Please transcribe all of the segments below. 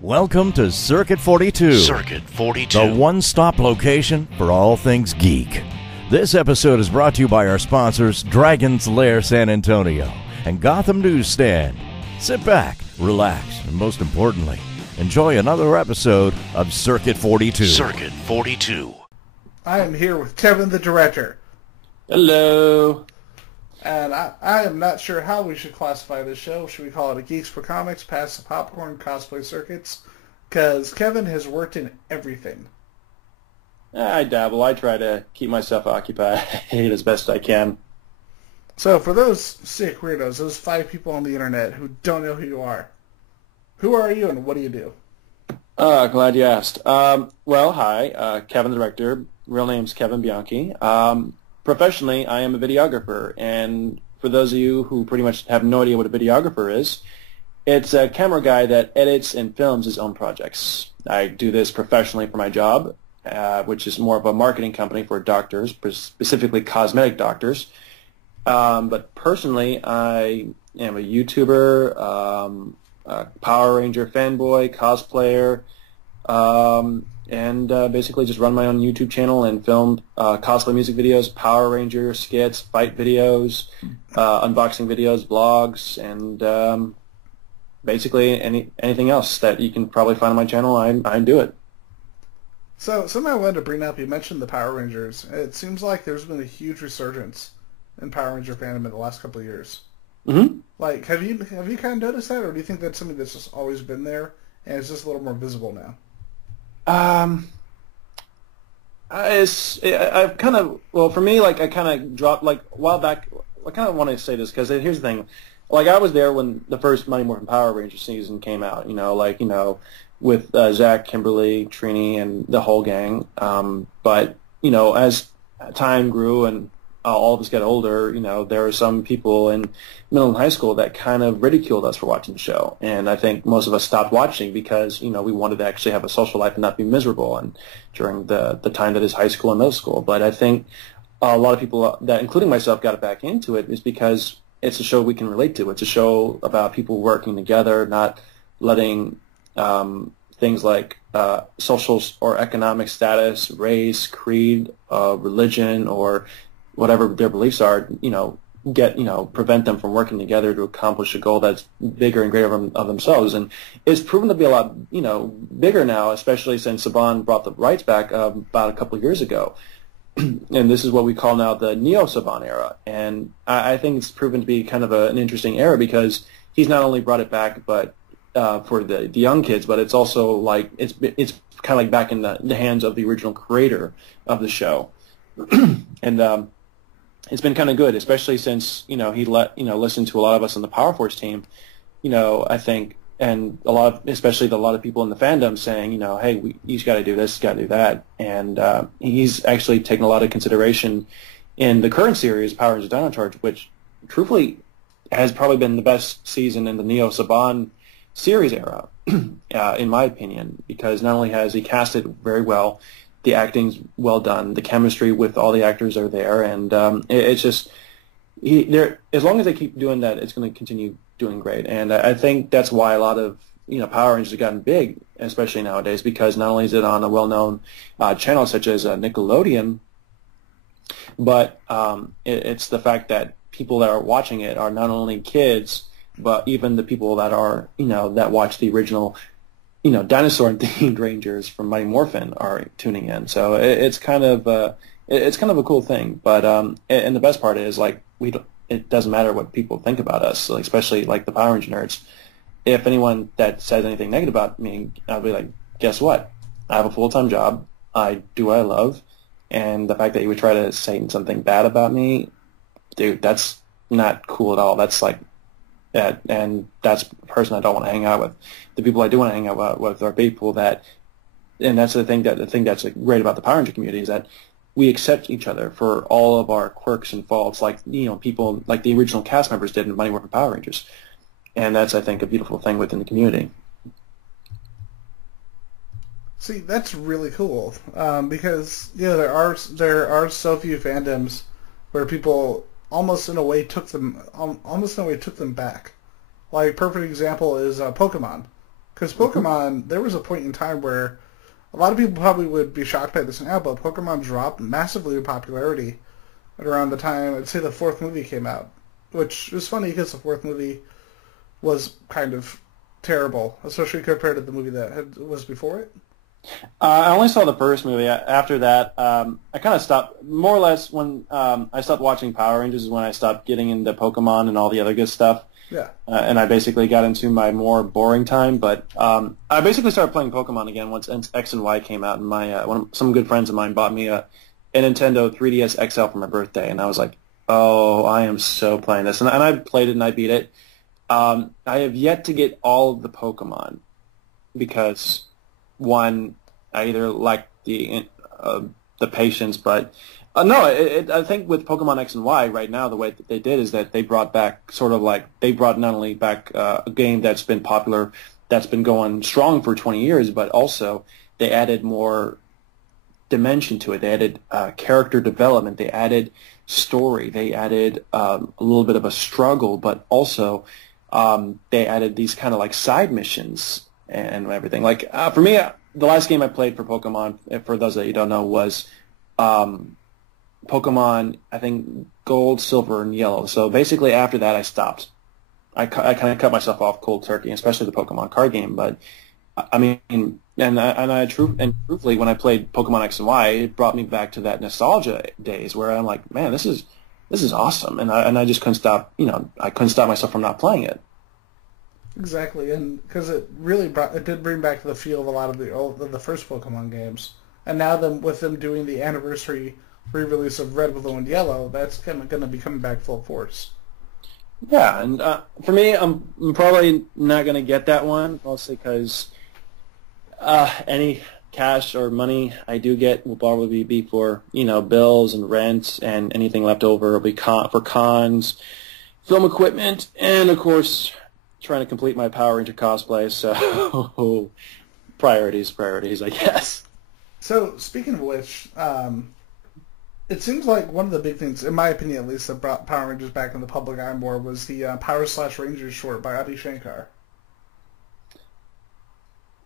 Welcome to Circuit 42. Circuit 42. The one-stop location for all things geek. This episode is brought to you by our sponsors, Dragon's Lair San Antonio and Gotham Newsstand. Sit back, relax, and most importantly, enjoy another episode of Circuit 42. Circuit 42. I am here with Kevin, the director. Hello. And I am not sure how we should classify this show. Should we call it a Geeks for Comics, Pass the Popcorn, Cosplay Circuits? Because Kevin has worked in everything. I dabble. I try to keep myself occupied as best I can. So for those sick weirdos, those 5 people on the internet who don't know who you are you and what do you do? Glad you asked. Well, hi. Kevin the director. Real name's Kevin Bianchi. Professionally, I am a videographer, and for those of you who pretty much have no idea what a videographer is, it's a camera guy that edits and films his own projects. I do this professionally for my job, which is more of a marketing company for doctors, specifically cosmetic doctors. But personally, I am a YouTuber, a Power Ranger fanboy, cosplayer, and basically just run my own YouTube channel and film cosplay music videos, Power Ranger skits, fight videos, unboxing videos, vlogs, and basically anything else that you can probably find on my channel, I do it. So something I wanted to bring up, you mentioned the Power Rangers. It seems like there's been a huge resurgence in Power Ranger fandom in the last couple of years. Mm-hmm. Like, have you kind of noticed that, or do you think that's something that's just always been there and it's just a little more visible now? I've kind of, well, for me, like, I kind of dropped, like, a while back, I kind of want to say this, because here's the thing, like, I was there when the first Mighty Morphin Power Ranger season came out, with Zach, Kimberly, Trini, and the whole gang, but, as time grew and all of us got older, there were some people in middle and high school that kind of ridiculed us for watching the show. And I think most of us stopped watching because, we wanted to actually have a social life and not be miserable and during the time that is high school and middle school. But I think a lot of people, that including myself, got back into it is because it's a show we can relate to. It's a show about people working together, not letting things like social or economic status, race, creed, religion, or whatever their beliefs are, prevent them from working together to accomplish a goal that's bigger and greater of themselves. And it's proven to be a lot, bigger now, especially since Saban brought the rights back about a couple of years ago. And this is what we call now the Neo-Saban era. And I think it's proven to be kind of an interesting era because he's not only brought it back, but for the young kids, but it's also like it's kind of like back in the hands of the original creator of the show. And it's been kind of good, especially since he listened to a lot of us on the Power Force team. I think, and a lot of people in the fandom saying, hey, he's got to do this, he's got to do that, and he's actually taken a lot of consideration in the current series, Power Rangers Dino Charge, which truthfully has probably been the best season in the Neo Saban series era, in my opinion, because not only has he cast it very well, the acting's well done, the chemistry with all the actors are there, and it's just as long as they keep doing that, it's going to continue doing great. And I think that's why a lot of Power Rangers have gotten big, especially nowadays, because not only is it on a well-known channel such as Nickelodeon, but it's the fact that people that are watching it are not only kids, but even the people that are that watch the original dinosaur-themed Rangers from Mighty Morphin are tuning in. So it's kind of a cool thing. But and the best part is it doesn't matter what people think about us, especially like the Power Ranger nerds. If anyone that says anything negative about me, I'll be like, guess what? I have a full-time job. I do what I love, and the fact that you would try to say something bad about me, dude, that's not cool at all. That's like. And that's a person I don't want to hang out with. The people I do want to hang out with are people that, and that's the thing that's great about the Power Ranger community is that we accept each other for all of our quirks and faults, like people like the original cast members did in Mighty Morphin Power Rangers, and that's I think a beautiful thing within the community. See, that's really cool because there are so few fandoms where people almost in a way took them back. Like perfect example is Pokemon. Because Pokemon, there was a point in time where a lot of people probably would be shocked by this now, but Pokemon dropped massively in popularity at around the time, I'd say the fourth movie came out, which is funny because the fourth movie was kind of terrible, especially compared to the movie that was before it. I only saw the first movie. After that, I kind of stopped, more or less when I stopped watching Power Rangers is when I stopped getting into Pokemon and all the other good stuff. Yeah. And I basically got into my more boring time, but I basically started playing Pokemon again once X and Y came out, and some good friends of mine bought me a Nintendo 3DS XL for my birthday, and I was like, oh, I am so playing this. And I played it and I beat it. I have yet to get all of the Pokemon because... One, I either like the patience, but no, I think with Pokemon X and Y right now, the way that they did is that they brought back they brought not only back a game that's been popular, that's been going strong for 20 years, but also they added more dimension to it. They added character development. They added story. They added a little bit of a struggle, but also they added these kind of like side missions and everything. Like for me, the last game I played for Pokemon, for those that you don't know, was Pokemon, I think, Gold, Silver, and Yellow. So basically after that I stopped. I kind of cut myself off cold turkey, especially the Pokemon card game. But I mean, truthfully, when I played Pokemon X and Y, it brought me back to that nostalgia days where I'm like, man, this is awesome, and I just couldn't stop. I couldn't stop myself from not playing it. Exactly, and because it did bring back the feel of a lot of the first Pokemon games, and now with them doing the anniversary re-release of Red, Blue, and Yellow, that's going to be coming back full force. Yeah, and for me, I'm probably not going to get that one, mostly because any cash or money I do get will probably be for bills and rent, and anything left over will be for cons, film equipment, and of course trying to complete my Power Ranger cosplay. So priorities, I guess. So speaking of which, it seems like one of the big things, in my opinion at least, that brought Power Rangers back in the public eye more was the Power/Rangers short by Adi Shankar.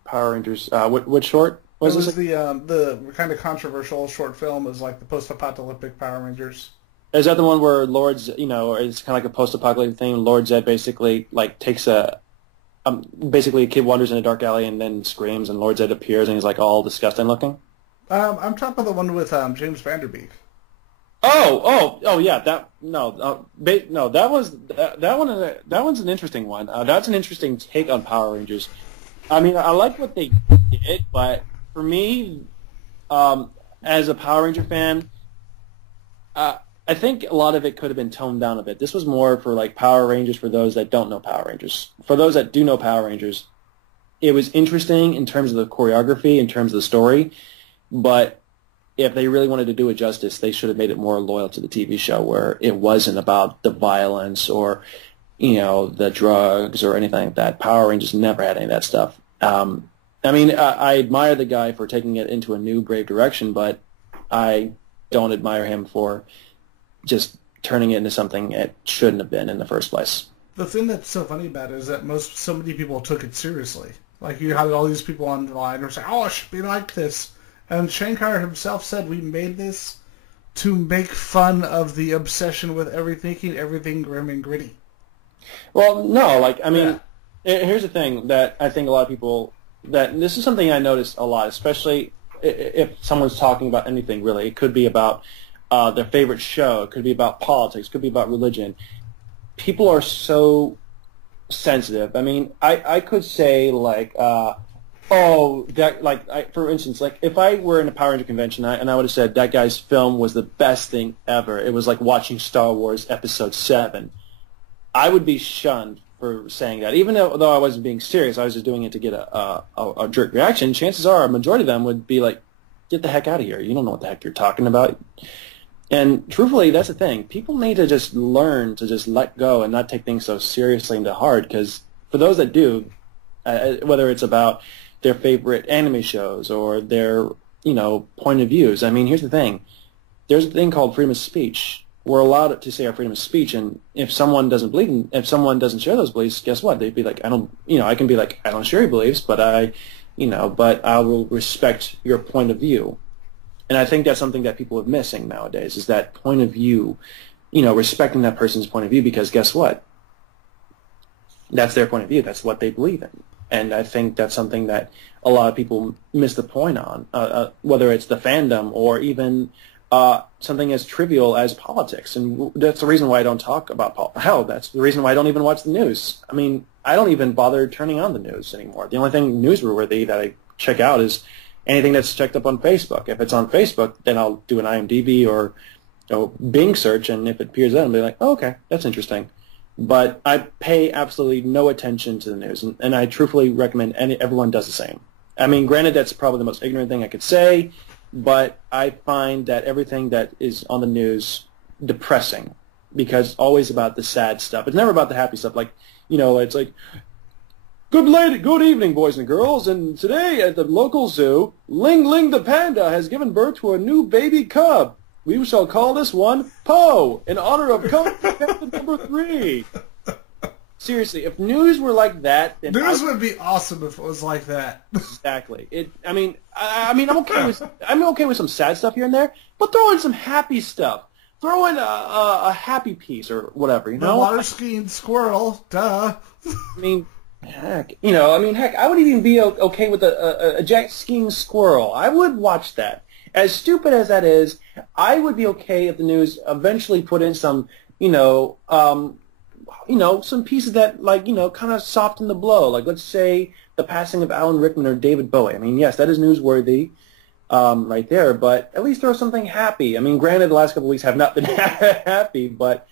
Power Rangers, what short? It was the kind of controversial short film. It was like the post-apocalyptic Power Rangers. Is that the one where Lord Zed, it's kind of like a post-apocalyptic thing? Lord Zed basically takes basically a kid wanders in a dark alley and then screams, and Lord Zed appears and he's like all disgusting looking. I'm talking about the one with James Vanderbeek. Oh yeah, that one's an interesting one. That's an interesting take on Power Rangers. I mean, I like what they did, but for me, as a Power Ranger fan, I think a lot of it could have been toned down a bit. This was more for like Power Rangers for those that don't know Power Rangers. For those that do know Power Rangers, it was interesting in terms of the choreography, in terms of the story, but if they really wanted to do it justice, they should have made it more loyal to the TV show, where it wasn't about the violence or the drugs or anything like that. Power Rangers never had any of that stuff. I mean, I admire the guy for taking it into a new, brave direction, but I don't admire him for just turning it into something it shouldn't have been in the first place. The thing that's so funny about it is that so many people took it seriously. Like, you had all these people online who were saying, oh, it should be like this. And Shankar himself said, we made this to make fun of the obsession with everything grim and gritty. Well, no, here's the thing that I think a lot of people, that this is something I noticed a lot, especially if someone's talking about anything, really. It could be about their favorite show. It could be about politics. It could be about religion. People are so sensitive. I mean, I could say, for instance, if I were in a Power Ranger convention and I would have said that guy's film was the best thing ever, it was like watching Star Wars Episode 7, I would be shunned for saying that. Even though I wasn't being serious, I was just doing it to get a jerk reaction, chances are a majority of them would be like, get the heck out of here. You don't know what the heck you're talking about. And truthfully, that's the thing. People need to just learn to just let go and not take things so seriously and to heart, because for those that do, whether it's about their favorite anime shows or their, point of views, I mean, here's the thing. There's a thing called freedom of speech. we're allowed to say our freedom of speech, and if someone doesn't share those beliefs, guess what? They'd be like, I can be like, I don't share your beliefs, but I will respect your point of view. And I think that's something that people are missing nowadays, is that point of view, respecting that person's point of view, because guess what? That's their point of view. That's what they believe in. And I think that's something that a lot of people miss the point on, whether it's the fandom or even something as trivial as politics. And that's the reason why I don't talk about politics. Hell, that's the reason why I don't even watch the news. I mean, I don't even bother turning on the news anymore. The only thing newsworthy that I check out is anything that's checked up on Facebook. If it's on Facebook, then I'll do an IMDb or Bing search, and if it appears there, I'll be like, oh, okay, that's interesting. But I pay absolutely no attention to the news, and I truthfully recommend everyone does the same. I mean, granted, that's probably the most ignorant thing I could say, but I find that everything that is on the news depressing, because it's always about the sad stuff. It's never about the happy stuff. Like, it's like, good evening, boys and girls, and today at the local zoo, Ling Ling the panda has given birth to a new baby cub. We shall call this one Poe, in honor of Cub number 3. Seriously, if news were like that, then news would be awesome if it was like that. Exactly. I'm okay with some sad stuff here and there, but throw in some happy stuff. Throw in a happy piece or whatever. The water skiing squirrel, duh. Heck, I would even be okay with a jet skiing squirrel. I would watch that. As stupid as that is, I would be okay if the news eventually put in some, some pieces that, kind of soften the blow. Like, let's say the passing of Alan Rickman or David Bowie. I mean, yes, that is newsworthy right there, but at least throw something happy. I mean, granted, the last couple of weeks have not been happy, but,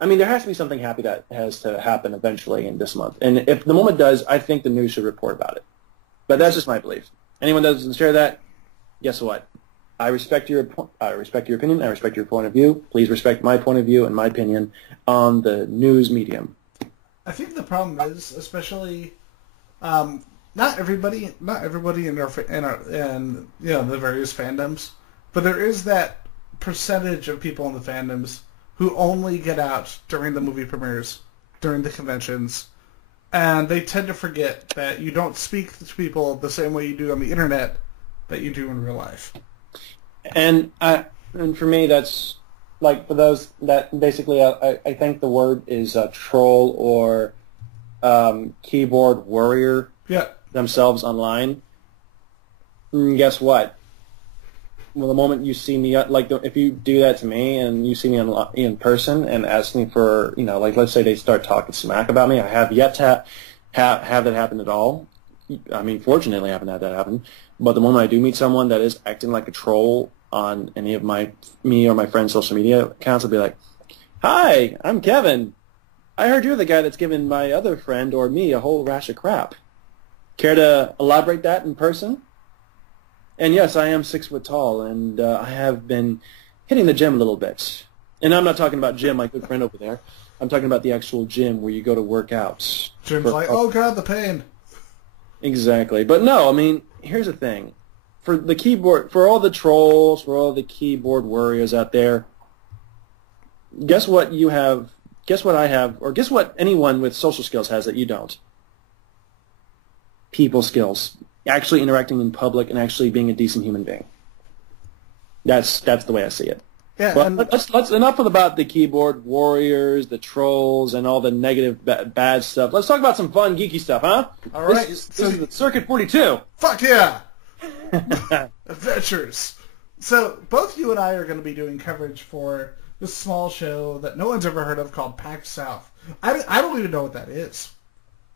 there has to be something happy that has to happen eventually in this month. And if the moment does, I think the news should report about it. But that's just my belief. Anyone that doesn't share that, guess what? I respect your opinion. I respect your point of view. Please respect my point of view and my opinion on the news medium. I think the problem is, especially, not everybody in the various fandoms, but there is that percentage of people in the fandoms who only get out during the movie premieres, during the conventions, and they tend to forget that you don't speak to people the same way you do on the internet that you do in real life. And for me, that's like, for those that basically, I think the word is troll or keyboard warrior themselves online. And guess what? Well, the moment you see me, if you do that to me and you see me in person and ask me for, let's say they start talking smack about me, I have yet to have that happen at all. I mean, fortunately, I haven't had that happen. But the moment I do meet someone that is acting like a troll on any of me or my friends' social media accounts, I'll be like, "Hi, I'm Kevin. I heard you're the guy that's given my other friend or me a whole rash of crap. Care to elaborate that in person?" And yes, I am 6 foot tall, and I have been hitting the gym a little bit. And I'm not talking about Jim, my good friend over there. I'm talking about the actual gym where you go to work out. Jim's like, oh god, the pain. Exactly. But no, here's the thing. For the keyboard, for all the trolls, for all the keyboard warriors out there, guess what you have, guess what I have, or guess what anyone with social skills has that you don't? People skills. Actually interacting in public and actually being a decent human being. That's the way I see it. Yeah, but let's enough about the keyboard warriors, the trolls, and all the negative bad stuff. Let's talk about some fun geeky stuff, huh? All right. This is the Circuit 42. Fuck yeah! Adventures. So both you and I are going to be doing coverage for this small show that no one's ever heard of called PAX South. I don't even know what that is.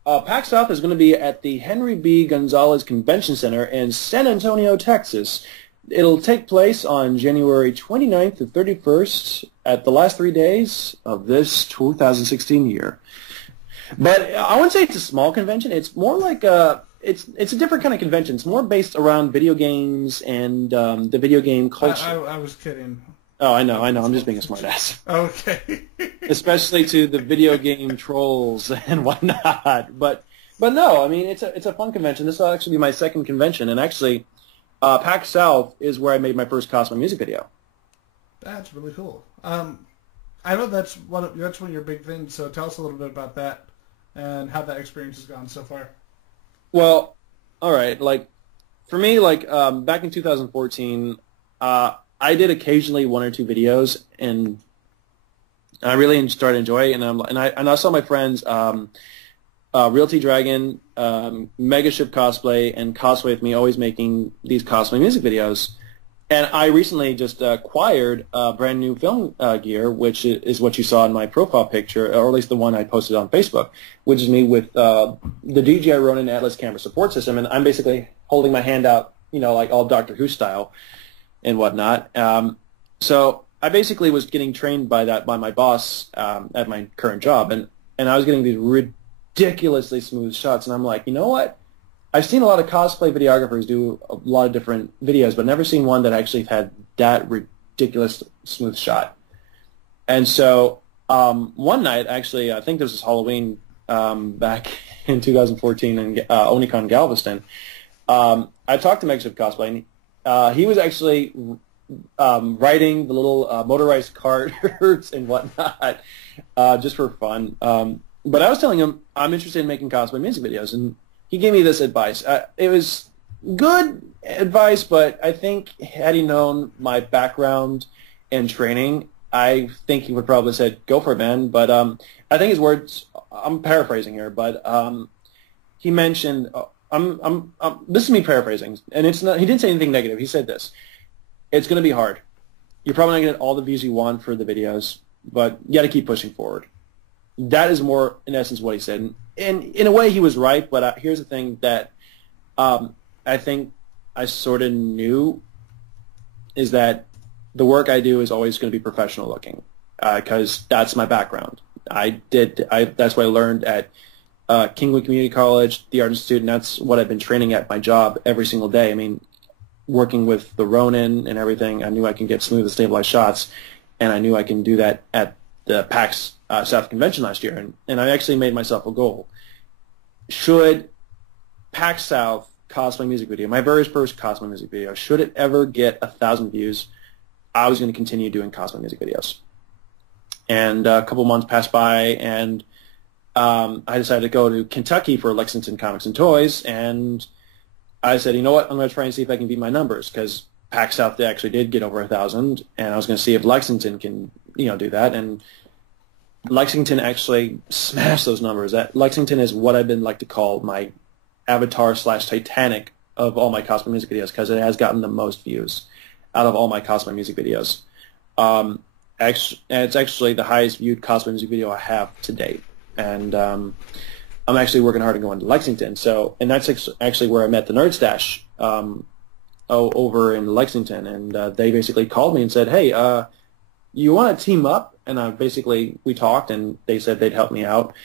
PAX South is going to be at the Henry B. Gonzalez Convention Center in San Antonio, Texas. It'll take place on January 29th to 31st at the last 3 days of this 2016 year. But I wouldn't say it's a small convention. It's more like it's a different kind of convention. It's more based around video games and the video game culture. I was kidding. Oh, I know. I'm just being a smartass. Okay. Especially to the video game trolls and whatnot. But no, it's a fun convention. This will actually be my second convention, and actually, PAX South is where I made my first cosplay music video. That's really cool. I know that's one of your big things. So tell us a little bit about that and how that experience has gone so far. Well, all right. Like for me, like back in 2014, I did occasionally one or two videos, and I really started enjoying it. And I saw my friends, Realty Dragon, Megaship Cosplay, and Cosplay with Me always making these cosplay music videos. And I recently just acquired brand new film gear, which is what you saw in my profile picture, or at least the one I posted on Facebook, which is me with the DJI Ronin Atlas camera support system. And I'm basically holding my hand out, like all Doctor Who style and whatnot. So I basically was getting trained by my boss at my current job, and I was getting these ridiculously smooth shots. And I'm like, you know what? I've seen a lot of cosplay videographers do a lot of different videos, but never seen one that actually had that ridiculous smooth shot. And so one night, actually, I think this was Halloween back in 2014 in Onicon Galveston, I talked to Megaship Cosplay, and he was actually riding the little motorized carts and whatnot just for fun. But I was telling him I'm interested in making cosplay music videos, and he gave me this advice. It was good advice, but I think had he known my background and training, I think he would probably have said, go for it, man. But I think his words, I'm paraphrasing here, but he mentioned, this is me paraphrasing, and it's not. He didn't say anything negative. He said this: it's going to be hard. You're probably not going to get all the views you want for the videos, but you got to keep pushing forward. That is more, in essence, what he said. And in a way, he was right, but here's the thing that I think I sort of knew is that the work I do is always going to be professional looking because that's my background. That's what I learned at Kingwood Community College, the Art Institute, and that's what I've been training at my job every single day. I mean, working with the Ronin and everything, I knew I can get smooth and stabilized shots, and I knew I can do that at the PAX South Convention last year, and I actually made myself a goal. Should PAX South cosplay music video, my very first cosplay music video, should it ever get 1,000 views, I was going to continue doing cosplay music videos. And a couple months passed by, and I decided to go to Kentucky for Lexington Comics and Toys, and I said, you know what, I'm going to try and see if I can beat my numbers, because PAX South actually did get over 1,000, and I was going to see if Lexington can, do that, and Lexington actually smashed those numbers. Lexington is what I've been like to call my Avatar/Titanic of all my cosplay music videos, because it has gotten the most views out of all my cosplay music videos. It's actually the highest viewed cosplay music video I have to date, and I'm actually working hard to go into Lexington. And that's actually where I met the Nerd Stash over in Lexington, and they basically called me and said, hey, you want to team up? And we talked, and they said they'd help me out,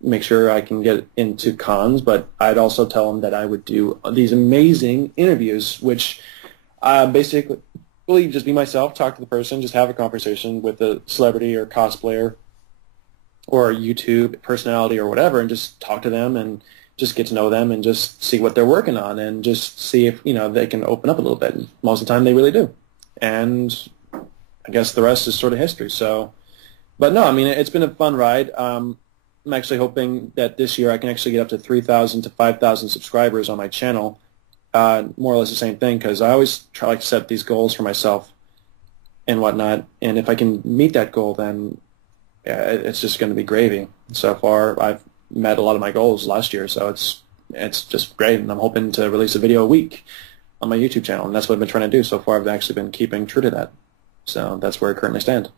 make sure I can get into cons, but I'd also tell them that I would do these amazing interviews, which basically just be myself, talk to the person, just have a conversation with a celebrity or cosplayer or a YouTube personality or whatever, and just talk to them and just get to know them and just see what they're working on and just see if they can open up a little bit. And most of the time they really do. And I guess the rest is sort of history. But no, I mean, it's been a fun ride. I'm actually hoping that this year I can actually get up to 3,000 to 5,000 subscribers on my channel. More or less the same thing, because I always try to set these goals for myself and whatnot. And if I can meet that goal, then it's just going to be gravy. So far, I've met a lot of my goals last year, so it's just great. And I'm hoping to release a video a week on my YouTube channel, and that's what I've been trying to do. So far, I've actually been keeping true to that. So that's where I currently stand.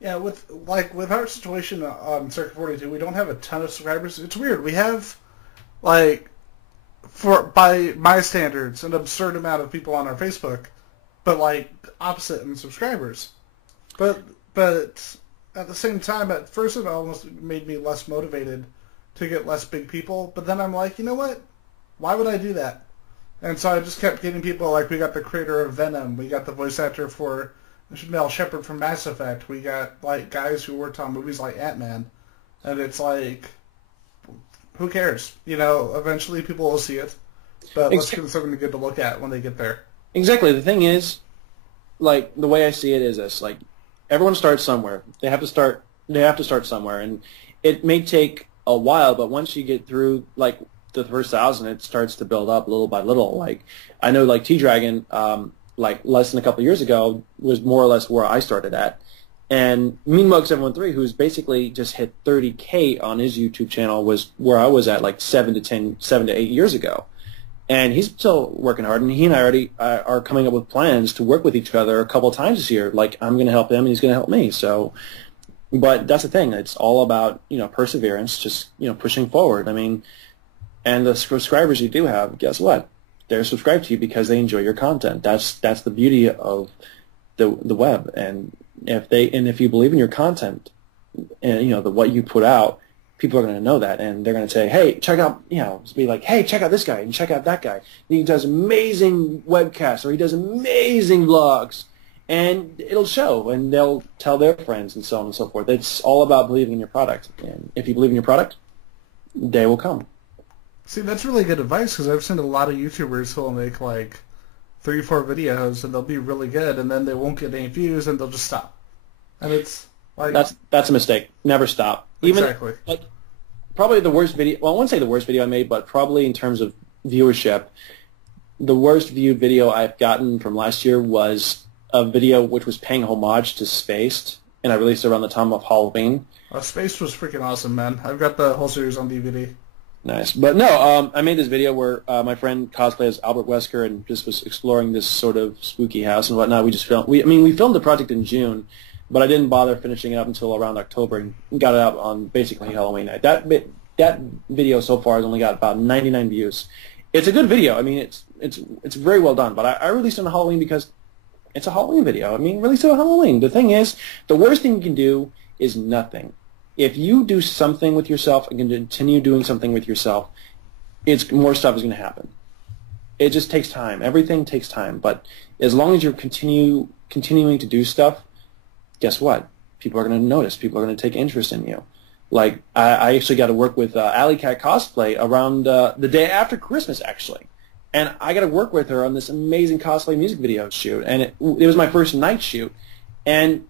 Yeah, with our situation on Circuit 42, we don't have a ton of subscribers. It's weird. We have, by my standards, an absurd amount of people on our Facebook, but opposite in subscribers. But at the same time, at first it almost made me less motivated to get less big people. But then I'm like, you know what? Why would I do that? And so I just kept getting people, we got the creator of Venom, we got the voice actor for Mel Shepard from Mass Effect, we got guys who worked on movies like Ant-Man, and it's who cares? Eventually people will see it, but let's give them something good to look at when they get there. Exactly. The thing is, the way I see it is this, everyone starts somewhere. They have to start somewhere, and it may take a while, but once you get through like the first 1,000, it starts to build up little by little. Like I know, like T-Dragon, like less than a couple of years ago, was more or less where I started at, and MeanMug713, who's basically just hit 30K on his YouTube channel, was where I was at like 7 to 8 years ago. And he's still working hard, and he and I already are coming up with plans to work with each other a couple of times this year. Like, I'm going to help him, and he's going to help me. So, but that's the thing. It's all about, perseverance, just, pushing forward. I mean, and the subscribers you do have, guess what? They're subscribed to you because they enjoy your content. That's the beauty of the web. And if you believe in your content and, what you put out, people are going to know that, and they're going to say, hey, check out, be like, hey, check out this guy, and check out that guy. He does amazing webcasts, or he does amazing vlogs, and it'll show, and they'll tell their friends, and so on and so forth. It's all about believing in your product, and if you believe in your product, they will come. See, that's really good advice, because I've seen a lot of YouTubers who will make, like, 3 or 4 videos, and they'll be really good, and then they won't get any views, and they'll just stop. And it's like... That's a mistake. Never stop. Exactly. Like, probably the worst video, well, I wouldn't say the worst video I made, but probably in terms of viewership, the worst viewed video I've gotten from last year was a video which was paying homage to Spaced, and I released it around the time of Halloween. Spaced was freaking awesome, man. I've got the whole series on DVD. Nice. But no, I made this video where my friend cosplayed as Albert Wesker and just was exploring this sort of spooky house and whatnot. We filmed the project in June, but I didn't bother finishing it up until around October and got it out on basically Halloween night. That video so far has only got about 99 views. It's a good video. I mean, it's very well done. But I released it on Halloween because it's a Halloween video. I mean, release it on Halloween. The thing is, the worst thing you can do is nothing. If you do something with yourself and can continue doing something with yourself, more stuff is going to happen. It just takes time. Everything takes time. But as long as you're continuing to do stuff, guess what? People are going to notice. People are going to take interest in you. Like, I actually got to work with Alley Cat Cosplay around the day after Christmas, actually. And I got to work with her on this amazing cosplay music video shoot. And it was my first night shoot. And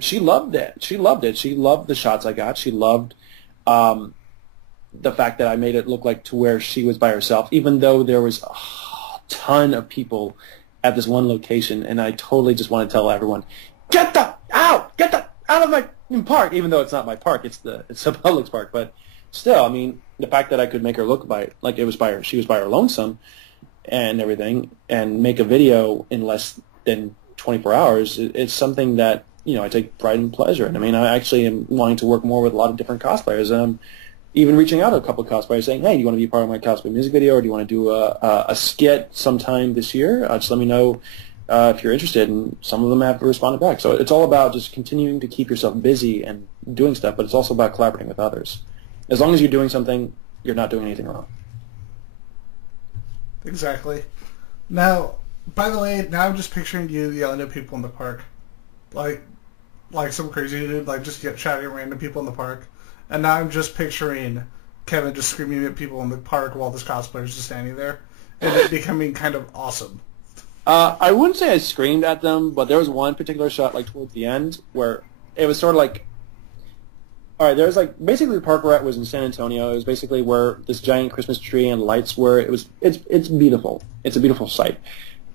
she loved it. She loved it. She loved the shots I got. She loved the fact that I made it look like to where she was by herself, even though there was a ton of people at this one location. And I totally just want to tell everyone, Get the out of my park, even though it's not my park, it's the public's park. But still, I mean, the fact that I could make her look like it was she was by her lonesome and everything, and make a video in less than 24 hours, it's something that, I take pride and pleasure in. I mean, I actually am wanting to work more with a lot of different cosplayers. Even reaching out to a couple of cosplayers saying, hey, do you want to be part of my cosplay music video, or do you want to do a skit sometime this year? Just let me know. If you're interested, and some of them have responded back. So it's all about just continuing to keep yourself busy and doing stuff, but it's also about collaborating with others. As long as you're doing something, you're not doing anything wrong. Exactly. Now, by the way, now I'm just picturing you yelling at people in the park. Like some crazy dude, like just shouting at random people in the park. And now I'm just picturing Kevin just screaming at people in the park while this cosplayer is just standing there. And it becoming kind of awesome. I wouldn't say I screamed at them, but there was one particular shot, like towards the end, where it was sort of like, all right, there's like basically the park we're at was in San Antonio. It was basically where this giant Christmas tree and lights were. It's beautiful. It's a beautiful sight,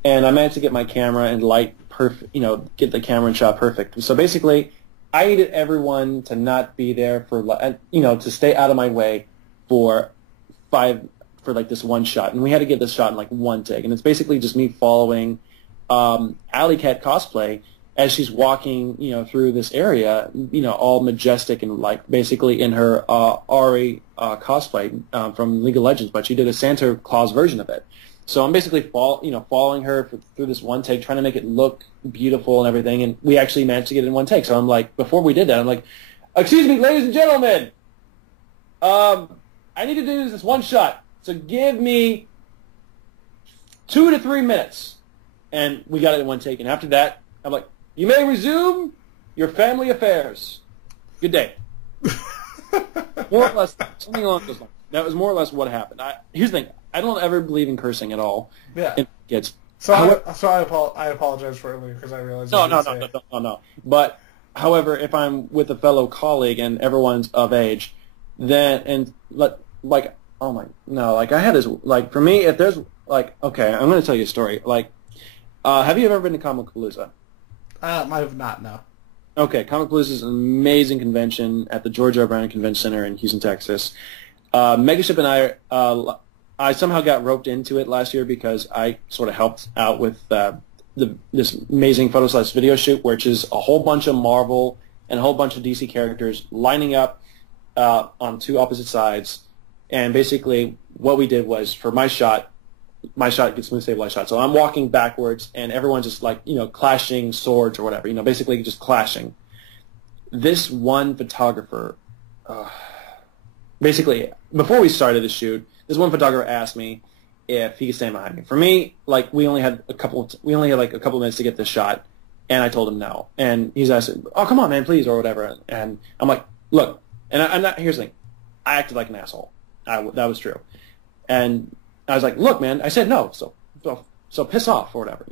and I managed to get my camera and light perfect. Get the camera and shot perfect. So basically, I needed everyone to not be there for to stay out of my way for like this one shot, and we had to get this shot in like one take, and it's basically just me following Alley Cat Cosplay as she's walking, through this area, all majestic and like basically in her Ari cosplay from League of Legends, but she did a Santa Claus version of it. So I'm basically following her through this one take, trying to make it look beautiful and everything, and we actually managed to get it in one take. So I'm like, before we did that, I'm like, excuse me, ladies and gentlemen, I need to do this one shot. So give me 2 to 3 minutes. And we got it in one take. And after that, I'm like, you may resume your family affairs. Good day. More or less, something along those lines. That was more or less what happened. Here's the thing. I don't ever believe in cursing at all. Yeah. And kids. I apologize for earlier because I realized. No. But however, if I'm with a fellow colleague and everyone's of age, then I had this for me if there's okay, I'm going to tell you a story. Have you ever been to Comicpalooza? I have not, no. Okay, Comicpalooza is an amazing convention at the George R. Brown Convention Center in Houston, Texas. Megaship and I somehow got roped into it last year because I sort of helped out with this amazing photo/video shoot, which is a whole bunch of Marvel and a whole bunch of DC characters lining up on two opposite sides. And basically what we did was, for my shot gets smooth stabilized shot. So I'm walking backwards and everyone's just clashing swords or whatever, basically just clashing. This one photographer, basically before we started the shoot, this one photographer asked me if he could stand behind me. For me, we only had a couple minutes to get this shot, and I told him no. And he's asking, "Oh, come on, man, please," or whatever. And I'm like, "Look," and I'm not. Here's the thing, I acted like an asshole. That was true. And I was like, "Look, man," I said no, so piss off or whatever,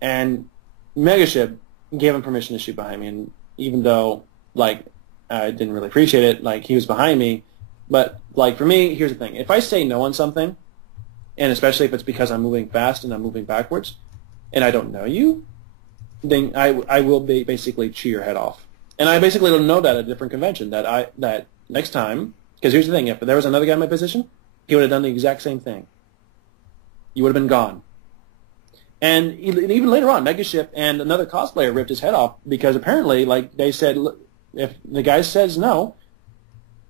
And Megaship gave him permission to shoot behind me, and even though I didn't really appreciate it, he was behind me. But for me, here's the thing: if I say no on something, and especially if it's because I'm moving fast and I'm moving backwards, and I don't know you, then I will basically chew your head off. And I basically don't know that at a different convention that next time, because here's the thing: if there was another guy in my position, he would have done the exact same thing. You would have been gone. And even later on, Megaship and another cosplayer ripped his head off because apparently, they said, look, if the guy says no,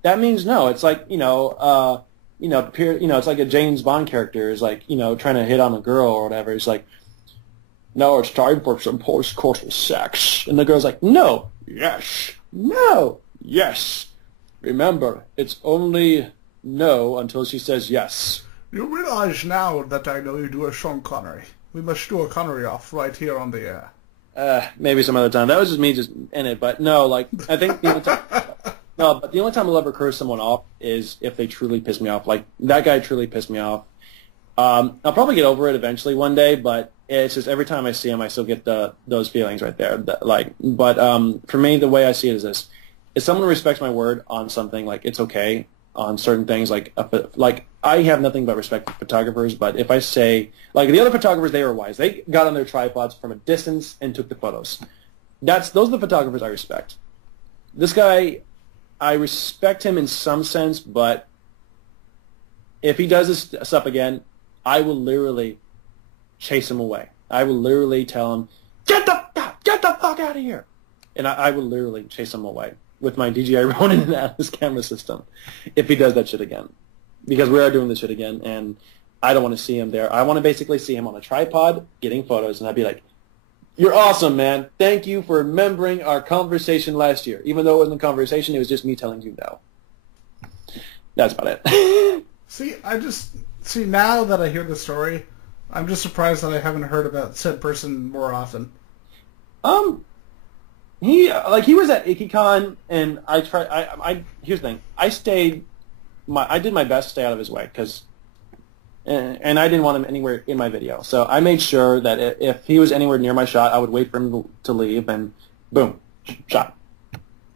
that means no. It's it's like a James Bond character is trying to hit on a girl or whatever. It's like, no, it's time for some post-coital sex. And the girl's like, no, yes, no, yes. Remember, it's only no until she says yes. You realize now that I know you do a Sean Connery. We must do a Connery off right here on the air. Maybe some other time. That was just me just in it. But no, I think the only time... No, but the only time I'll ever curse someone off is if they truly piss me off. That guy truly pissed me off. I'll probably get over it eventually one day, but it's just every time I see him, I still get those feelings right there. But for me, the way I see it is this: if someone respects my word on something, it's okay on certain things. I have nothing but respect for photographers, but if I say the other photographers, they were wise. They got on their tripods from a distance and took the photos. Those are the photographers I respect. This guy, I respect him in some sense, but if he does this stuff again, I will literally chase him away. I will literally tell him, get the fuck out of here. And I will literally chase him away with my DJI Ronin and Atlas camera system if he does that shit again. Because we are doing this shit again, and I don't want to see him there. I want to basically see him on a tripod getting photos, and I'd be like, you're awesome, man. Thank you for remembering our conversation last year. Even though it wasn't a conversation, it was just me telling you no. That's about it. See, now that I hear the story, I'm just surprised that I haven't heard about said person more often. He was at IkiCon, and here's the thing. I did my best to stay out of his way, and I didn't want him anywhere in my video. So I made sure that if he was anywhere near my shot, I would wait for him to leave, and boom, shot.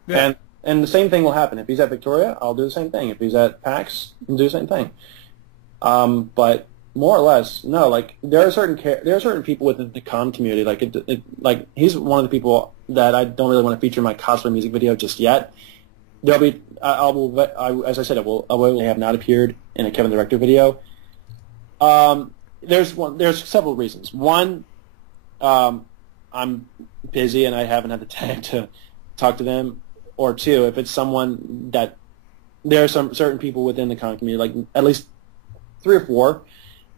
Yeah. And the same thing will happen. If he's at Victoria, I'll do the same thing. If he's at PAX, I'll do the same thing. But more or less, no. There are certain people within the con community. He's one of the people that I don't really want to feature in my cosplay music video just yet. There'll be, as I said, I will have not appeared in a Kevin Director video. There's several reasons. One, I'm busy and I haven't had the time to talk to them. Or two, if it's someone that there are some certain people within the con community, at least 3 or 4,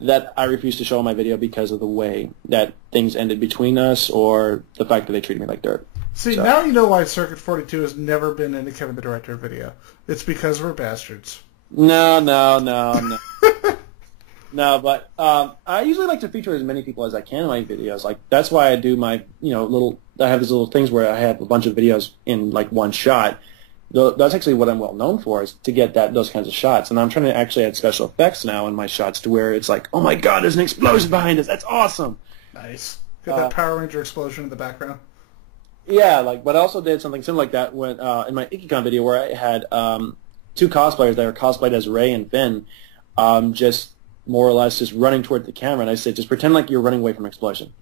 that I refuse to show in my video because of the way that things ended between us or the fact that they treated me like dirt. See, now you know why Circuit 42 has never been in a Kevin the Director video. It's because we're bastards. No. No, but I usually like to feature as many people as I can in my videos. That's why I do my, I have these little things where I have a bunch of videos in one shot. That's actually what I'm well known for, is to get those kinds of shots. And I'm trying to actually add special effects now in my shots to where it's like, oh my god, there's an explosion behind us. That's awesome. Nice. Got that Power Ranger explosion in the background. Yeah, but I also did something similar like that when in my Ikicon video where I had two cosplayers that were cosplayed as Rey and Finn, just more or less just running toward the camera, and I said, just pretend like you're running away from an explosion.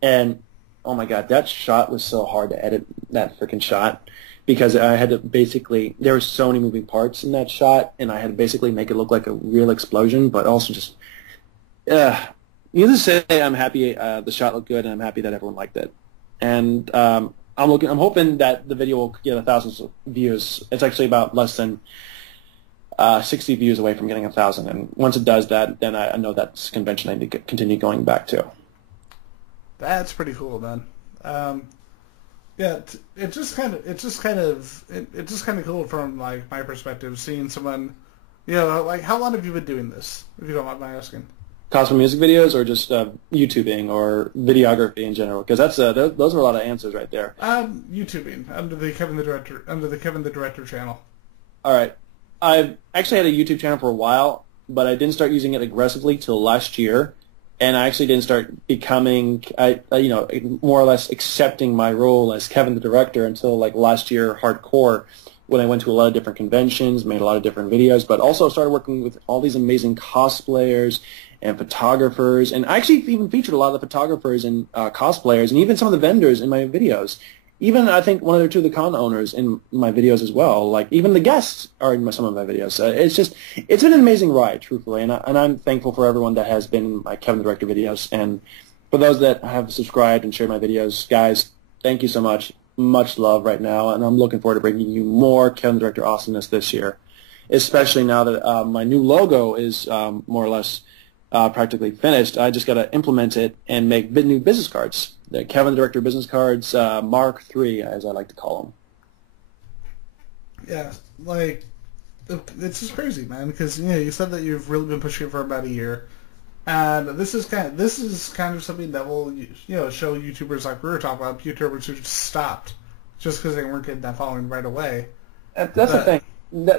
And oh my god, that shot was so hard to edit, that freaking shot, because I had to basically, there were so many moving parts in that shot, and I had to basically make it look like a real explosion, but also just, needless to say, I'm happy the shot looked good, and I'm happy that everyone liked it. And I'm hoping that the video will get 1,000 views. It's actually about less than 60 views away from getting 1,000, and once it does that, then I know that's a convention I need to continue going back to. That's pretty cool, man. Yeah, it's just kind of cool from like my perspective, seeing someone, like how long have you been doing this? If you don't mind my asking. Cosplay music videos, or just YouTubing or videography in general? Because that's those are a lot of answers right there. YouTubing under the Kevin the Director channel. All right, I've actually had a YouTube channel for a while, but I didn't start using it aggressively till last year. And I actually didn't start becoming, more or less accepting my role as Kevin the Director until like last year, hardcore, when I went to a lot of different conventions, made a lot of different videos, but also started working with all these amazing cosplayers and photographers. And I actually even featured a lot of the photographers and cosplayers and even some of the vendors in my videos. Even, I think, one or two of the con owners in my videos as well. Like, even the guests are in some of my videos. It's been an amazing ride, truthfully, and I'm thankful for everyone that has been in my Kevin the Director videos. And for those that have subscribed and shared my videos, guys, thank you so much. Much love right now, and I'm looking forward to bringing you more Kevin the Director awesomeness this year, especially now that my new logo is more or less practically finished. I just got to implement it and make new business cards. The Kevin the Director business cards, Mark III, as I like to call them. Yeah, like, it's just crazy, man, because, you said that you've really been pushing it for about a year, and this is kind of something that will, show YouTubers like we were talking about, YouTubers who just stopped just because they weren't getting that following right away. That's the thing.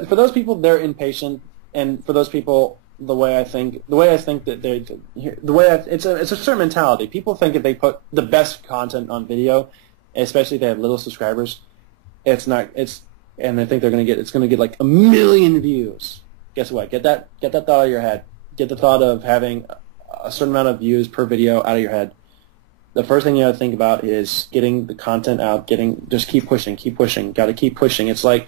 For those people, they're impatient, and for those people, it's a certain mentality. People think if they put the best content on video, especially if they have little subscribers, and they think it's gonna get like 1 million views. Guess what? Get that thought out of your head. Get the thought of having a certain amount of views per video out of your head. The first thing you have to think about is getting the content out. Just keep pushing. Got to keep pushing. It's like.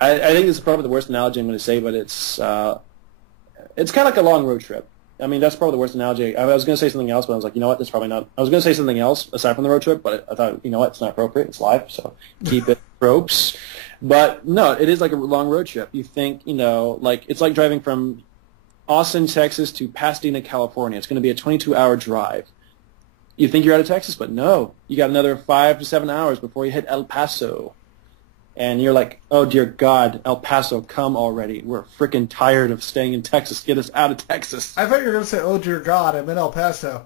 I think this is probably the worst analogy I'm going to say, but it's kind of like a long road trip. I mean, that's probably the worst analogy. I was going to say something else, but I was like, you know what, that's probably not. I was going to say something else aside from the road trip, but I thought, you know what, it's not appropriate. It's live, so keep it ropes. But no, it is like a long road trip. You think, like it's like driving from Austin, Texas to Pasadena, California. It's going to be a 22-hour drive. You think you're out of Texas, but no, you got another 5 to 7 hours before you hit El Paso. And you're like, oh, dear God, El Paso, come already. We're freaking tired of staying in Texas. Get us out of Texas. I thought you were going to say, oh, dear God, I'm in El Paso.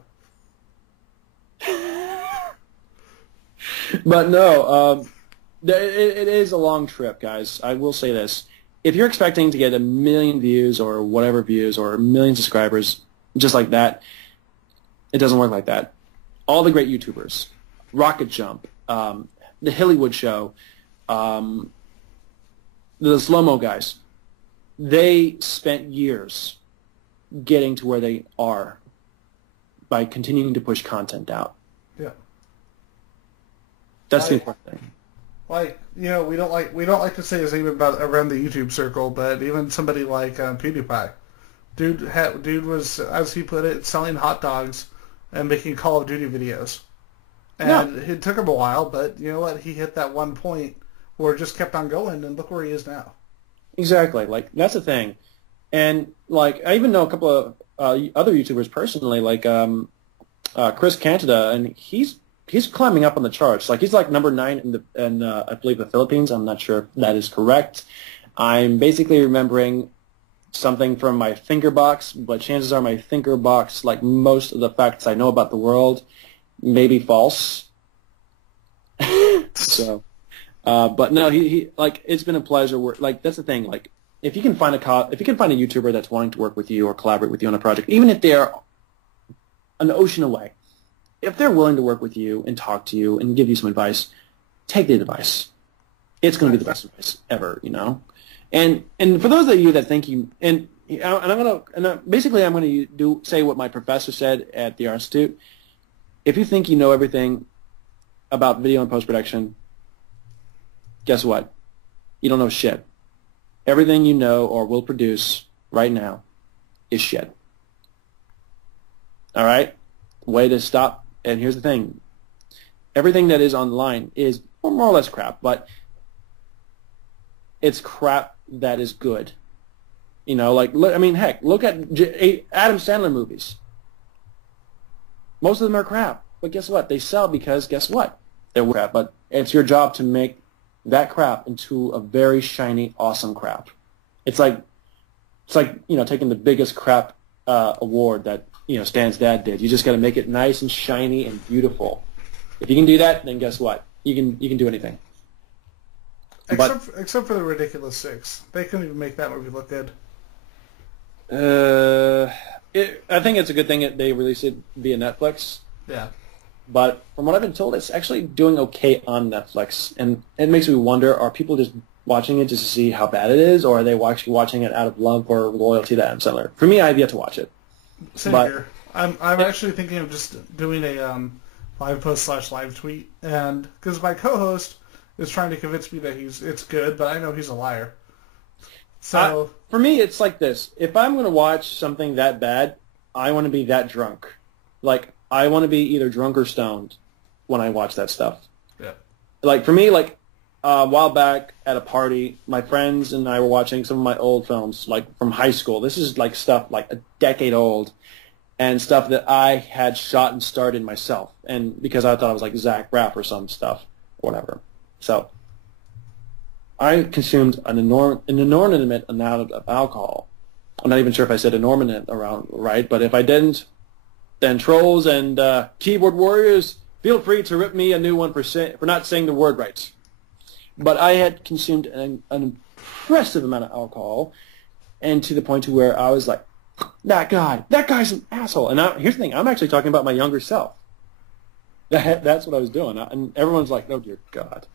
But no, it is a long trip, guys. I will say this. If you're expecting to get 1 million views or whatever views or 1 million subscribers just like that, it doesn't work like that. All the great YouTubers, Rocket Jump, The Hillywood Show, the slow-mo guys, they spent years getting to where they are by continuing to push content out. Yeah. That's the important thing. Like, we don't like to say his name around the YouTube circle, but even somebody like PewDiePie, dude was, as he put it, selling hot dogs and making Call of Duty videos. And it took him a while, but you know what? He hit that one point where it just kept on going, and look where he is now. Exactly. Like, that's the thing. And, like, I even know a couple of other YouTubers personally, like Chris Cantida, and he's climbing up on the charts. Like, he's like number 9 in I believe the Philippines. I'm not sure if that is correct. I'm basically remembering something from my thinker box, but chances are my thinker box, like most of the facts I know about the world, may be false. So, But no, he like it's been a pleasure. Like that's the thing. Like if you can find a YouTuber that's wanting to work with you or collaborate with you on a project, even if they're an ocean away, if they're willing to work with you and talk to you and give you some advice, take the advice. It's going to be the best advice ever, you know. And for those of you that think you I'm going to say what my professor said at the Art Institute. If you think you know everything about video and post-production, guess what? You don't know shit. Everything you know or will produce right now is shit. All right? Way to stop. And here's the thing. Everything that is online is more or less crap, but it's crap that is good. You know, like, heck, look at Adam Sandler movies. Most of them are crap. But guess what? They sell because, guess what? They're crap. But it's your job to make that crap into a very shiny, awesome crap. It's like you know, taking the biggest crap award that, you know, Stan's dad did. You just got to make it nice and shiny and beautiful. If you can do that, then guess what? You can do anything. Except for the Ridiculous Six. They couldn't even make that movie look good. I think it's a good thing that they released it via Netflix. Yeah. But from what I've been told, it's actually doing okay on Netflix. And it makes me wonder, are people just watching it just to see how bad it is, or are they actually watching it out of love or loyalty to Adam Sandler? For me, I've yet to watch it. Same here. I'm actually thinking of just doing a live post / live tweet, and because my co-host is trying to convince me that it's good, but I know he's a liar. So for me, it's like this: if I'm going to watch something that bad, I want to be that drunk. Like I want to be either drunk or stoned when I watch that stuff. Yeah. Like for me, like a while back at a party, my friends and I were watching some of my old films, like from high school. This is like stuff like a decade old, and stuff that I had shot and starred in myself, and because I thought I was like Zach Braff or some stuff, or whatever. So I consumed an inordinate amount of alcohol. I'm not even sure if I said inordinate around right, but if I didn't, then trolls and keyboard warriors, feel free to rip me a new one for not saying the word right. But I had consumed an impressive amount of alcohol, and to the point to where I was like, that guy's an asshole. And here's the thing, I'm actually talking about my younger self. That's what I was doing, and everyone's like, oh dear God.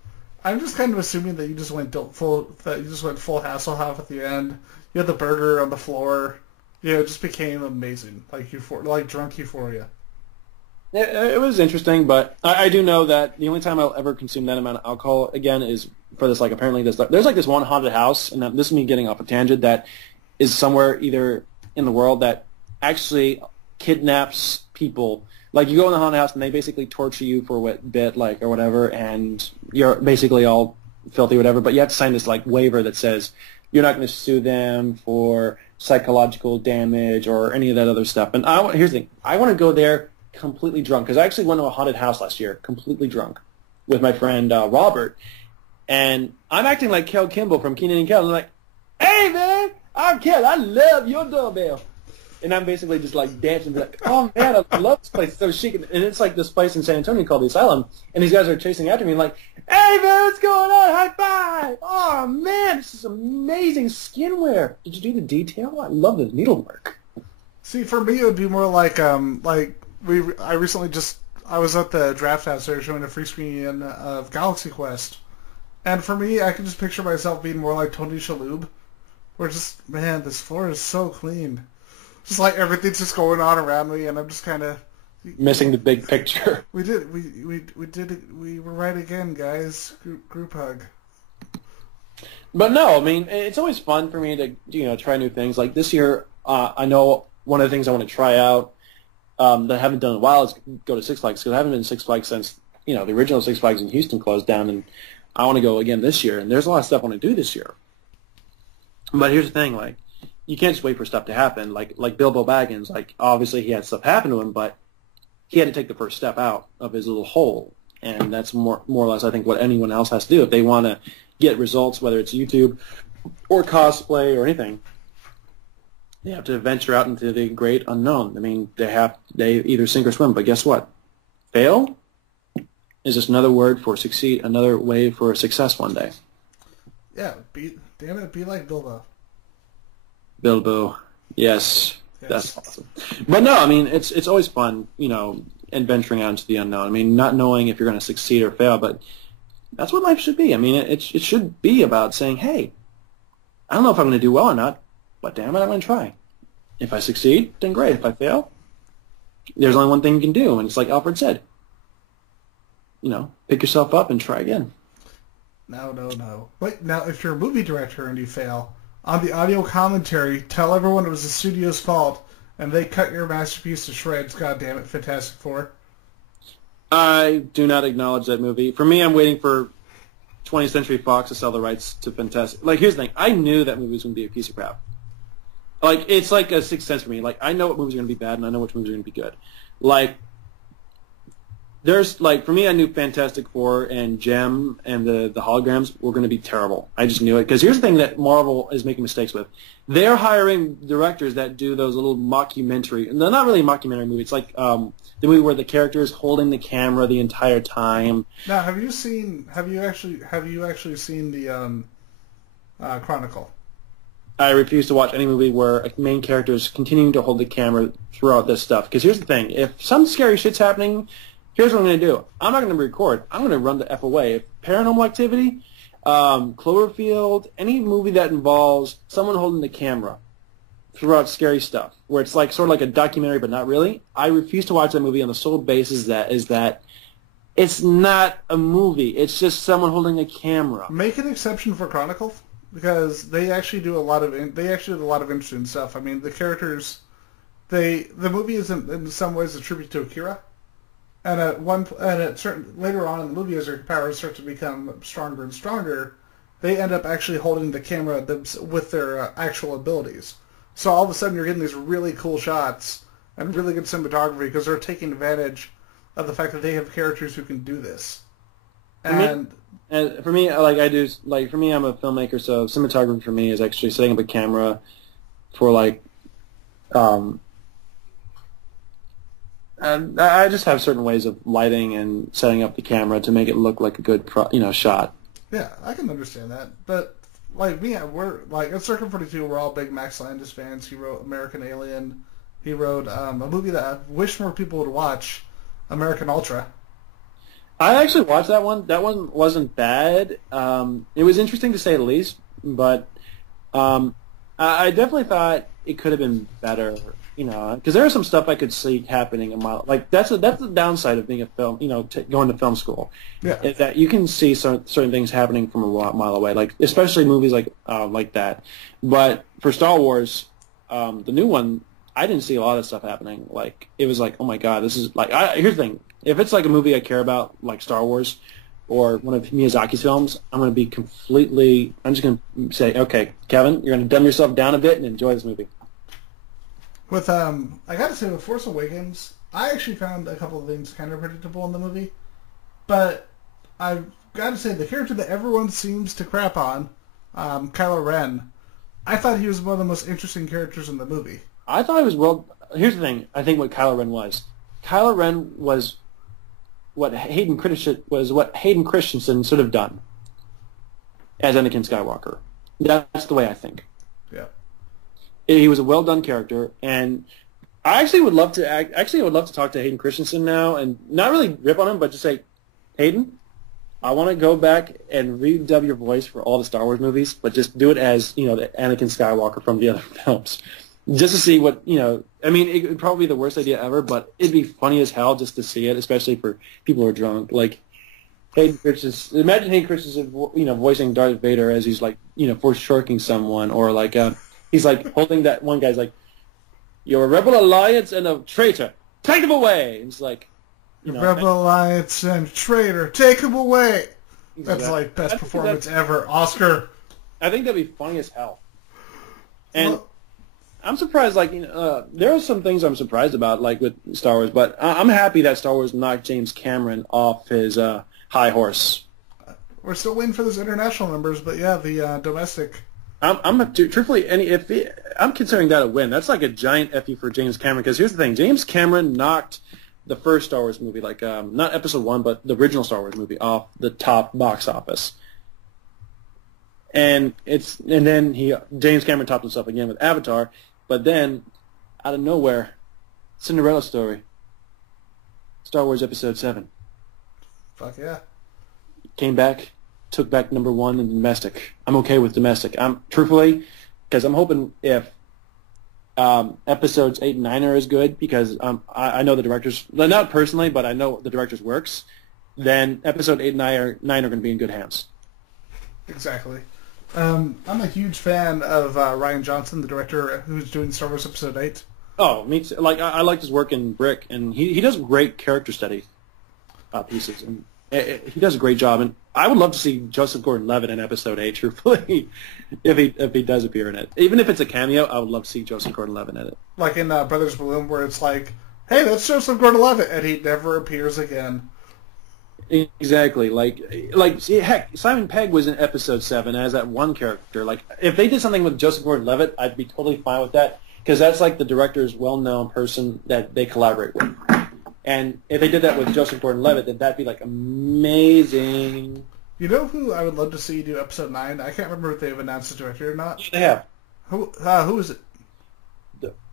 I'm just kind of assuming that you just went full Hasselhoff at the end. You had the burger on the floor. You know, it just became amazing, like drunk euphoria. It was interesting, but I do know that the only time I'll ever consume that amount of alcohol again is for this. Like apparently there's like this one haunted house, and this is me getting off a tangent, that is somewhere either in the world that actually kidnaps people. Like you go in the haunted house and they basically torture you for a bit, like or whatever, and you're basically all filthy, or whatever. But you have to sign this like waiver that says you're not going to sue them for psychological damage or any of that other stuff. And here's the thing: I want to go there completely drunk, because I actually went to a haunted house last year, completely drunk, with my friend Robert, and I'm acting like Kel Kimball from Keenan and Kel. I'm like, "Hey man, I'm Kel. I love your doorbell." And I'm basically just like dancing, like, oh man, I love this place. It's so chic. And it's like this place in San Antonio called the Asylum. And these guys are chasing after me, like, hey man, what's going on? High five! Oh man, this is amazing skin wear. Did you do the detail? I love the needlework. See, for me, it would be more like I was at the draft house there showing a free screening of Galaxy Quest, and for me, I can just picture myself being more like Tony Shalhoub, where just, man, this floor is so clean. Just like everything's just going on around me, and I'm just kind of missing the big picture. We did it. We were right again, guys. Group hug. But no, I mean, it's always fun for me to try new things. Like this year, I know one of the things I want to try out that I haven't done in a while is go to Six Flags, because I haven't been to Six Flags since the original Six Flags in Houston closed down, and I want to go again this year. And there's a lot of stuff I want to do this year. But here's the thing, like, you can't just wait for stuff to happen. Like Bilbo Baggins, like obviously he had stuff happen to him, but he had to take the first step out of his little hole, and that's more or less I think what anyone else has to do if they want to get results, whether it's YouTube or cosplay or anything. They have to venture out into the great unknown. I mean, they either sink or swim, but guess what? Fail, is just another word for succeed, another way for success one day. Yeah, be like Bilbo. Bilbo, yes. That's awesome. But no, I mean, it's always fun, and venturing out into the unknown. I mean, not knowing if you're going to succeed or fail, but that's what life should be. I mean, it should be about saying, hey, I don't know if I'm going to do well or not, but damn it, I'm going to try. If I succeed, then great. If I fail, there's only one thing you can do, and it's like Alfred said. Pick yourself up and try again. No. Wait, now, if you're a movie director and you fail, on the audio commentary, tell everyone it was the studio's fault, and they cut your masterpiece to shreds. God damn it, Fantastic Four. I do not acknowledge that movie. For me, I'm waiting for 20th Century Fox to sell the rights to Fantastic. Like, here's the thing. I knew that movie was going to be a piece of crap. Like, it's like a sixth sense for me. Like, I know what movies are going to be bad, and I know which movies are going to be good. Like, for me, I knew Fantastic Four and Gem and the holograms were going to be terrible. I just knew it. Because here's the thing that Marvel is making mistakes with. They're hiring directors that do those little mockumentary, and they're not really a mockumentary movie. It's like the movie where the character is holding the camera the entire time. Now, have you actually seen the Chronicle? I refuse to watch any movie where a main character is continuing to hold the camera throughout this stuff. Because here's the thing. If some scary shit's happening, here's what I'm going to do. I'm not going to record. I'm going to run the F away. If Paranormal Activity, Cloverfield, any movie that involves someone holding the camera throughout scary stuff, where it's like sort of like a documentary but not really, I refuse to watch that movie on the sole basis that it's not a movie. It's just someone holding a camera. Make an exception for Chronicle, because they actually do a lot of interesting stuff. I mean, the characters, the movie is in some ways a tribute to Akira. And later on in the movie, as their powers start to become stronger and stronger, they end up actually holding the camera with their actual abilities. So all of a sudden, you're getting these really cool shots and really good cinematography because they're taking advantage of the fact that they have characters who can do this. And for me, I'm a filmmaker, so cinematography for me is actually setting up a camera for and I just have certain ways of lighting and setting up the camera to make it look like a good, shot. Yeah, I can understand that. But like me, we're like at Circuit 42, we're all big Max Landis fans. He wrote American Alien. He wrote a movie that I wish more people would watch, American Ultra. I actually watched that one. That one wasn't bad. It was interesting to say the least, but I definitely thought it could have been better. Because there is some stuff I could see happening a mile. Like that's the downside of being a film. Going to film school. Yeah. Is that you can see certain things happening from a mile away. Like especially movies like that. But for Star Wars, the new one, I didn't see a lot of stuff happening. Like it was like, oh my god, this is like. Here's the thing: if it's like a movie I care about, like Star Wars, or one of Miyazaki's films, I'm going to be completely. I'm just going to say, okay, Kevin, you're going to dumb yourself down a bit and enjoy this movie. With I gotta say, with Force Awakens, I actually found a couple of things kind of predictable in the movie, but I've gotta say the character that everyone seems to crap on, Kylo Ren, I thought he was one of the most interesting characters in the movie. I thought he was Here's the thing. I think what Kylo Ren was. Kylo Ren was what Hayden Christensen should have done as Anakin Skywalker. That's the way I think. Yeah. He was a well done character, and I actually would love to talk to Hayden Christensen now, and not really rip on him, but just say, Hayden, I want to go back and redub your voice for all the Star Wars movies, but just do it as the Anakin Skywalker from the other films, just to see what I mean, it would probably be the worst idea ever, but it'd be funny as hell just to see it, especially for people who are drunk. Like Hayden Christensen, imagine Hayden Christensen, voicing Darth Vader as he's foreshortening someone, or he's holding that one guy's like, "You're a rebel alliance and a traitor. Take him away." And it's like, rebel alliance and traitor. Take him away. Exactly. That's best performance ever. Oscar. I think that'd be funny as hell. And I'm surprised. There are some things I'm surprised about, with Star Wars, but I'm happy that Star Wars knocked James Cameron off his high horse. We're still waiting for those international numbers, but yeah, the domestic. Truthfully, I'm considering that a win. That's like a giant FU for James Cameron, because here's the thing: James Cameron knocked the first Star Wars movie, like not Episode 1, but the original Star Wars movie, off the top box office. And then James Cameron topped himself again with Avatar, but then out of nowhere, Cinderella story, Star Wars Episode 7. Fuck yeah. Came back, took back number 1 in domestic. I'm okay with domestic. Truthfully, because I'm hoping if episodes 8 and 9 are as good, because I know the directors, not personally, but I know the director's works, then episode 8 and 9 are going to be in good hands. Exactly. I'm a huge fan of Rian Johnson, the director who's doing Star Wars Episode 8. Oh, me too. Like, I liked his work in Brick, and he does great character study pieces, and he does a great job. And I would love to see Joseph Gordon-Levitt in Episode 8, truthfully, if he does appear in it. Even if it's a cameo, I would love to see Joseph Gordon-Levitt in it. Like in Brothers Bloom, where it's like, hey, that's Joseph Gordon-Levitt, and he never appears again. Exactly. Heck, Simon Pegg was in Episode 7 as that one character. Like, if they did something with Joseph Gordon-Levitt, I'd be totally fine with that, because that's like the director's well-known person that they collaborate with. And if they did that with Joseph Gordon-Levitt, then that'd be like amazing. You know who I would love to see do Episode 9? I can't remember if they've announced the director or not. Yeah, they have. Who is it?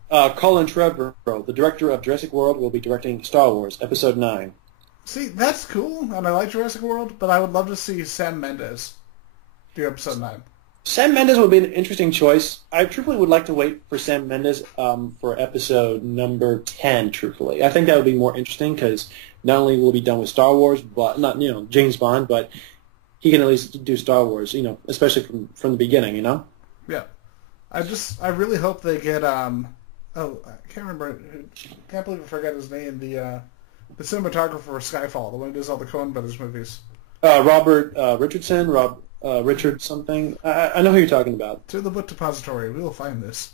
Colin Trevorrow, the director of Jurassic World, will be directing Star Wars Episode 9. See, that's cool, and I like Jurassic World, but I would love to see Sam Mendes do Episode 9. Sam Mendes would be an interesting choice. I truthfully would like to wait for Sam Mendes for episode number 10, truthfully. I think that would be more interesting, because not only will he be done with Star Wars, but not, James Bond, but he can at least do Star Wars, especially from the beginning, Yeah. I really hope they get, I can't remember, can't believe I forgot his name, the cinematographer for Skyfall, the one who does all the Coen Brothers movies. Robert Richardson, Richard something. I know who you're talking about. To the book depository. We will find this.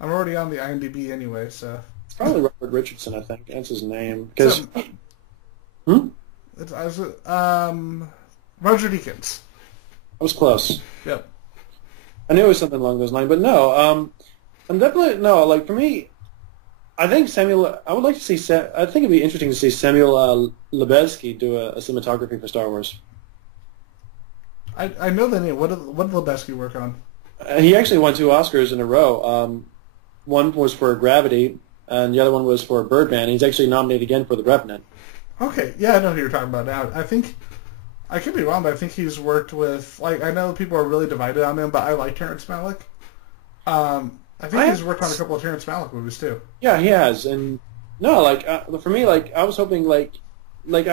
I'm already on the IMDb anyway, so. It's probably Robert Richardson, I think. That's his name. Roger Deakins. I was close. Yep. I knew it was something along those lines, but no. I'm definitely like, for me, I think I would like to see. I think it'd be interesting to see Samuel Lubezki do a cinematography for Star Wars. I know the name. What did Lubezki work on? He actually won 2 Oscars in a row. One was for Gravity, and the other one was for Birdman. He's actually nominated again for The Revenant. Okay, yeah, I know who you're talking about now. I think, I could be wrong, but I think he's worked with, I know people are really divided on him, but I like Terrence Malick. I think he's worked on a couple of Terrence Malick movies, too. Yeah, he has. And, no, for me, I was hoping, I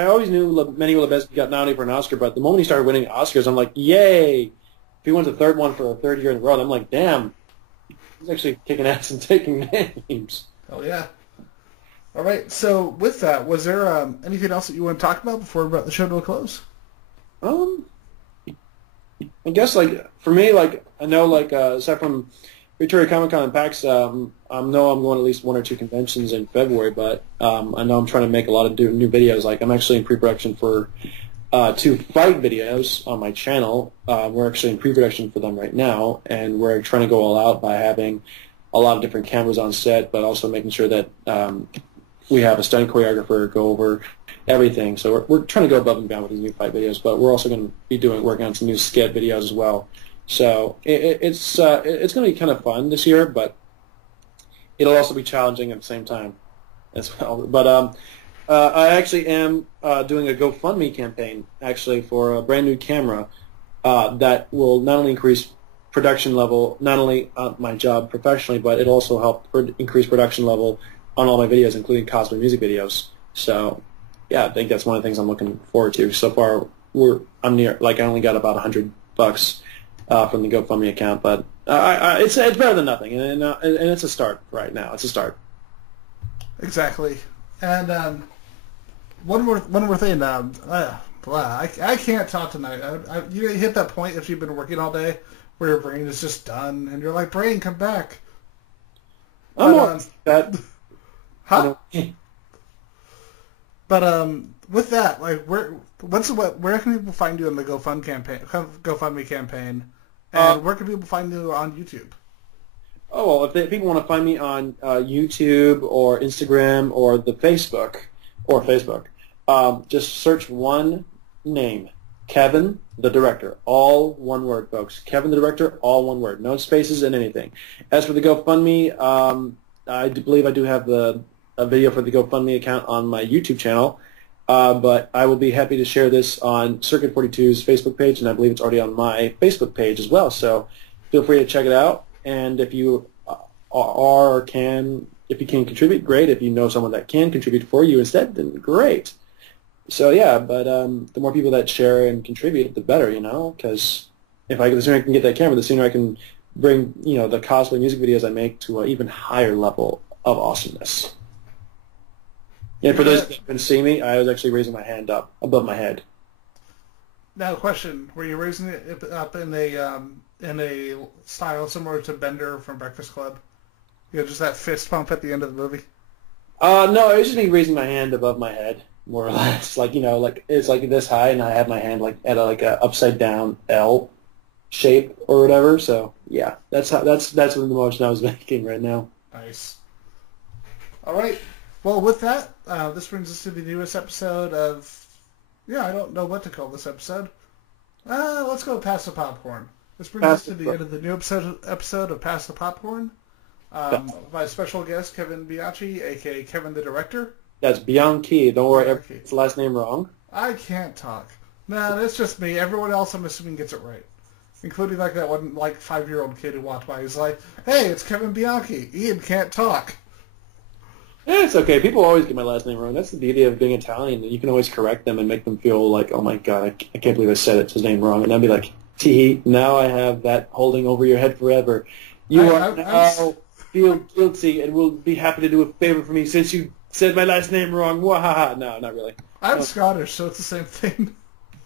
always knew Manny Lubezki got nominated for an Oscar, but the moment he started winning Oscars, I'm like, yay! If he wins the third one for a third year in a row, I'm like, damn, he's actually kicking ass and taking names. Hell yeah. All right, so with that, was there anything else that you want to talk about before we brought the show to a close? I guess, for me, I know, aside from Victoria Comic Con and PAX, I know I'm going to at least 1 or 2 conventions in February, but I know I'm trying to make a lot of new videos. I'm actually in pre-production for 2 fight videos on my channel. We're actually in pre-production for them right now, and we're trying to go all out by having a lot of different cameras on set, but also making sure that we have a stunt choreographer go over everything. So we're trying to go above and beyond with these new fight videos, but we're also going to be working on some new skit videos as well. So it's going to be kind of fun this year, but it'll also be challenging at the same time as well. But I actually am doing a GoFundMe campaign actually for a brand new camera that will not only increase production level, not only my job professionally, but it'll also help increase production level on all my videos, including cosplay music videos. So yeah, I think that's one of the things I'm looking forward to. So far, I'm near, I only got about $100 from the GoFundMe account, but it's better than nothing, and it's a start right now. It's a start. Exactly. And one more thing. I can't talk tonight. You hit that point if you've been working all day where your brain is just done, and you're like, brain, come back. I'm on that. Huh? But with that, where can people find you in the GoFundMe campaign, and where can people find you on YouTube? Oh, well, if people want to find me on YouTube or Instagram or the Facebook, or Facebook. Just search one name, Kevin the Director, all one word, folks. Kevin the Director, all one word, no spaces in anything. As for the GoFundMe, I do believe I do have a video for the GoFundMe account on my YouTube channel, but I will be happy to share this on Circuit 42's Facebook page, and I believe it's already on my Facebook page as well. So feel free to check it out, and if you can contribute, great. If you know someone that can contribute for you instead, then great. So yeah, but the more people that share and contribute, the better, because the sooner I can get that camera, the sooner I can bring, the cosplay music videos I make to an even higher level of awesomeness. And for those that haven't seen me, I was actually raising my hand up above my head. Now, question: were you raising it up in a style similar to Bender from Breakfast Club? Just that fist pump at the end of the movie? No, it was just me raising my hand above my head, more or less. It's like this high, and I have my hand at a upside down L shape or whatever. So yeah, that's the motion I was making right now. Nice. All right. Well, with that, this brings us to the newest episode of. Yeah, I don't know what to call this episode. Let's go Pass the Popcorn. This brings us to the end of the new episode of Pass the Popcorn. My special guest, Kevin Bianchi, a.k.a. Kevin the Director. That's Bianchi. Don't worry, it's the last name wrong. I can't talk. Nah, that's just me. Everyone else, I'm assuming, gets it right. Including that one 5-year-old kid who walked by. He's like, hey, it's Kevin Bianchi. Ian can't talk. Yeah, it's okay. People always get my last name wrong. That's the beauty of being Italian. You can always correct them and make them feel like, oh my God, I can't believe I said his name wrong. And I'd be like, tee, now I have that holding over your head forever. You now feel guilty and will be happy to do a favor for me since you said my last name wrong. Wahaha. No, not really. I'm Scottish, so it's the same thing.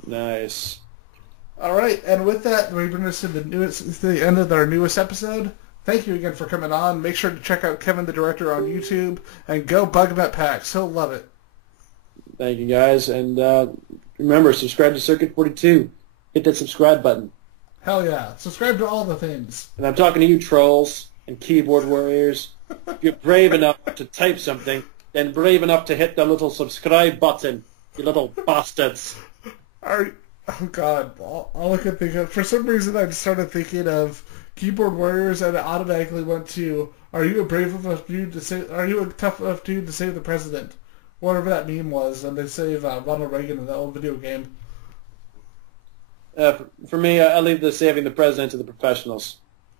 Nice. All right, and with that, we bring us to the end of our newest episode. Thank you again for coming on. Make sure to check out Kevin the Director on YouTube, and go bug him at PAX. He'll love it. Thank you, guys. And remember, subscribe to Circuit 42. Hit that subscribe button. Hell yeah. Subscribe to all the things. And I'm talking to you trolls and keyboard warriors. If you're brave enough to type something, then brave enough to hit the little subscribe button, you little bastards. Oh, God. All I could think of, for some reason, I started thinking of keyboard warriors, and it automatically went to, are you a tough enough dude to save the president? Whatever that meme was, and they save Ronald Reagan in that old video game. For me, I leave the saving the president to the professionals,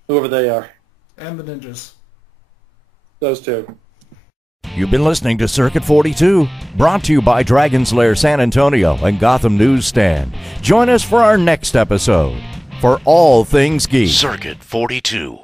whoever they are. And the ninjas. Those two. You've been listening to Circuit 42, brought to you by Dragon's Lair San Antonio and Gotham Newsstand. Join us for our next episode. For all things geek. Circuit 42.